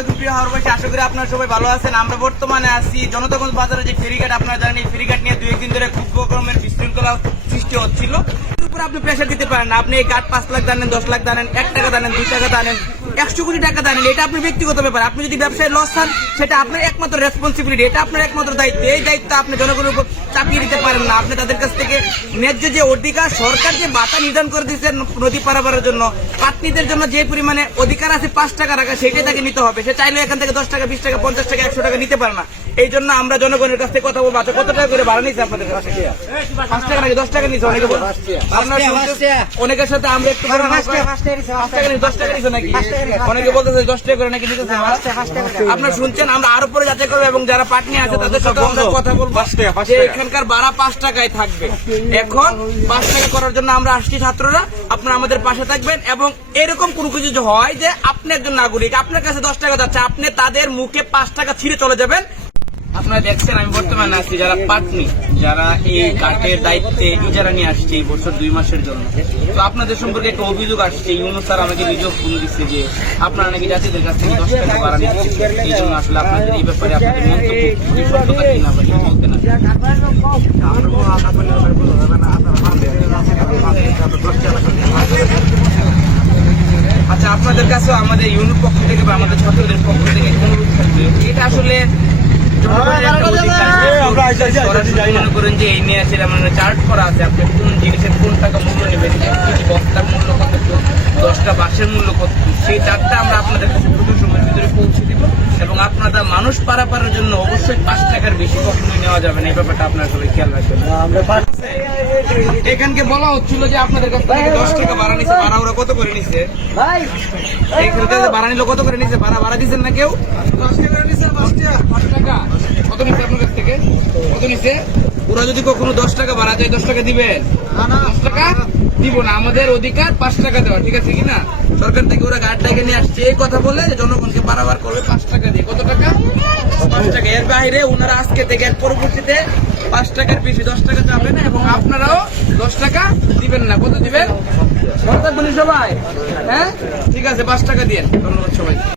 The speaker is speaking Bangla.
আলাইকুম আশা করি আপনারা সবাই ভালো আছেন। আমরা বর্তমানে আছি জনতাগঞ্জ বাজারে যে ফেরিঘাট আপনারা জানেন এই ফেরিঘাট নিয়ে দুই একদিন ধরে বিশৃঙ্খলা সৃষ্টি হচ্ছিল। উপরে আপনি প্রেশার দিতে পারেন আপনি এই পাঁচ লাখ দানেন, দশ লাখ দানেন, এক টাকা দানেন, দুই টাকা দানেন, একশো কোটি টাকা দানেন, এটা আপনি ব্যক্তিগত ব্যাপার। আপনি যদি ব্যবসায় লস খান সেটা আপনার একমাত্র রেসপন্সিবিলিটি এটা আপনার একমাত্র দায়িত্ব। এই দায়িত্ব আপনি জনগণের উপর চাপিয়ে দিতে পারেন না। আপনি তাদের কাছ থেকে ন্যায্য যে অধিকার সরকার যে বাতা নির্ধারণ করে দিয়েছে নদী পারাবারের জন্য পাটনিদের জন্য যে পরিমাণে অধিকার আছে পাঁচ টাকা রাখা সেটাই তাকে নিতে হবে। সে চাইলে এখান থেকে দশ টাকা বিশ টাকা পঞ্চাশ টাকা একশো টাকা নিতে পারে না। এই জন্য আমরা জনগণের কাছ থেকে কথা বলব। আচ্ছা কত টাকা করে ভাড়া নিচ্ছে আপনাদের পাঁচ টাকা নাকি দশ টাকা নিচ্ছে অনেকে। অনেকের সাথে আমরা একটু দশ টাকা নিচ্ছে নাকি? অনেকে বলতেছে দশ টাকা করে নাকি দিতেছে আপনারা শুনছেন আমরা আরও পরে যাচাই করব এবং যারা পাটনি আছে তাদের সাথে আমরা কথা বলব যে এখানকার ভাড়া পাঁচ টাকায় থাকবে। এখন পাঁচ টাকা করার জন্য আমরা আসছি ছাত্ররা আপনারা আমাদের পাশে থাকবেন এবং এরকম কোনো কিছু হয় যে আপনি একজন নাগরিক আপনার কাছে দশ টাকা যাচ্ছে আপনি তাদের মুখে পাঁচ টাকা ছিঁড়ে চলে যাবেন আপনারা দেখছেন, আমি বর্তমানে আছি যারা পাটনি, যারা এই কাঠের দায়িত্বে ইজারা নিয়ে আসছে এই বছর দুই মাসের জন্য। তো আপনাদের সম্পর্কে একটা অভিযোগ আসছে, ইউনুস স্যার আমাকে নিজেও ফোন দিচ্ছে যে আপনারা নাকি জাতিদের কাছ থেকে দশ টাকা বাড়া নিচ্ছেন এই জন্য আসলে আপনাদের এই ব্যাপারে আপনাদের মন্তব্য সত্যতা বলতে না। আচ্ছা আপনাদের কাছেও আমাদের ইউনিট পক্ষ থেকে বা আমাদের ছাত্রদের পক্ষ থেকে এটা আসলে করেন যে এই নিয়ে আসলে মানে চার্ট করা আছে আপনি কোন জিনিসের কোন টাকা মূল্য নেবেন একটি বস্তার মূল্য কত দশটা বাসের মূল্য কত সেই চার্টটা আমরা আপনাদের কাছে দ্রুত সময়ের ভিতরে পৌঁছে দিব এবং আপনারা মানুষ পারাপারের জন্য অবশ্যই পাঁচ টাকার বেশি কখনোই নেওয়া যাবে না এই ব্যাপারটা আপনারা সবাই খেয়াল রাখবেন এখানকে বলা হচ্ছিল যে আপনাদের কাছ থেকে দশ টাকা ভাড়া নিছে ভাড়া ওরা কত করে নিছে? এইখানকার ভাড়া নিল কত করে নিছে? ভাড়া ভাড়া দিচ্ছেন না কেউ? দশ টাকা পাঁচ টাকা কত নিছে আপনার কাছ থেকে নিছে? ওরা যদি কখনো দশ টাকা ভাড়া চাই দশ টাকা দিবেন। দশ টাকা? দিব না আমাদের অধিকার পাঁচ টাকা দেওয়া ঠিক আছে কি না? সরকার থেকে ওরা গাড়িটাকে নিয়ে আসছে এই কথা বলে যে জনগণকে বারবার করবে পাঁচ টাকা দিয়ে। কত টাকা? পাঁচ টাকা। এর বাইরে ওনারা আজকে থেকে এর পরবর্তীতে পাঁচ টাকার বেশি দশ টাকা যাবে না এবং আপনারাও দশ টাকা দিবেন না। কত দিবেন? সরকার সবাই। হ্যাঁ? ঠিক আছে পাঁচ টাকা দিয়ে ধন্যবাদ সবাই